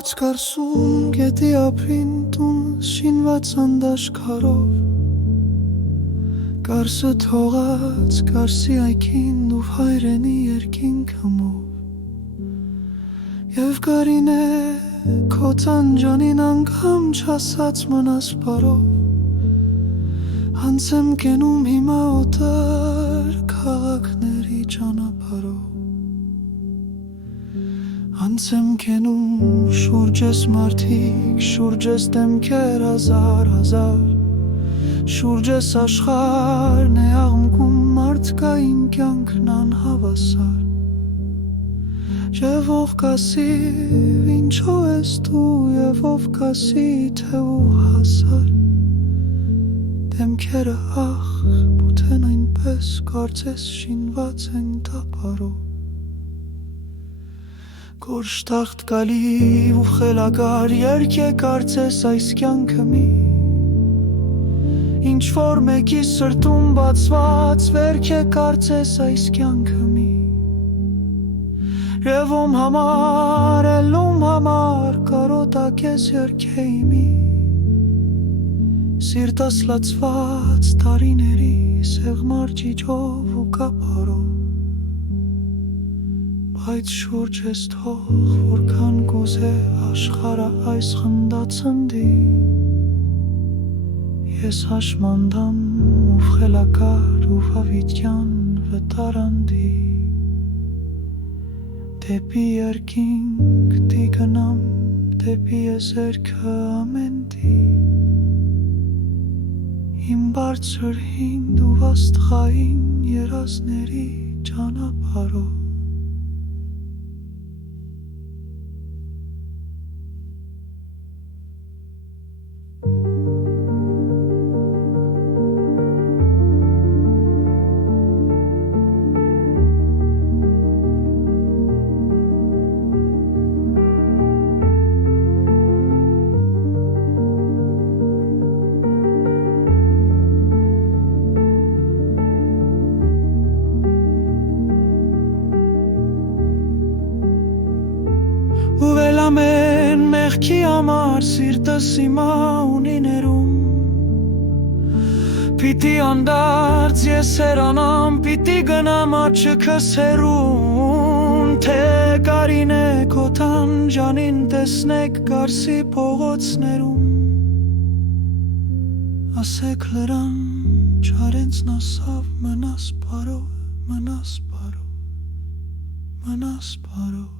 Թողած կարսում գետի ափին տուն շինված անդաշքարով Կարսը թողած կարսի այքին ու հայրենի երկինքը մով Եվ կարին է քո տանջանին անգամ չասած մնաս բարով Անց եմ կենում հիմա օտար քաղաքների ճանապարհով Անց եմ կենում շուրջես մարդիկ, շուրջես դեմքեր հազար Շուրջես աշխարհն է աղմկում մարդկային կյանքն անհավասար Եվ ով կասի ինչու ես դու և ով կասի թե ու հասար Դեմքերը ախ բութեն այնպես կարծես շինված են տապարով Գորշ տախտ գալի ու խելագար երգ է կարծես այս կյանքը մի Ինչ-որ մեկի սրտում բացված վերք է կարծես այս կյանքը մի Եվ ում համար, ում համար կարոտակ ես երգեի մի Սիրտս լացված տարիների սեղմար ջիջով ու կապարով Բայց շուրջ ես թող որքան կուզե աշխարհը այս խնդացնդի Ես հաշմանդամ ու խելակար ու հավիտյան վտարանդի Դեպի երկինք դի գնամ, դեպի եզերքը ամենտի Իմ բարձր հինդ ու աստղային երազների ճանապարհով Ու ամեն մեղքի համար սիրտս հիմա ունի ներում Պիտի անդարձ ես հերանամ, պիտի գնամ աչը քսերուն Թե կարին է քո տանջանին տեսնեք կարսի փողոցներում Ասեք լրան չարենց նասավ մնաս բարով, մնաս բարով, մնաս բարով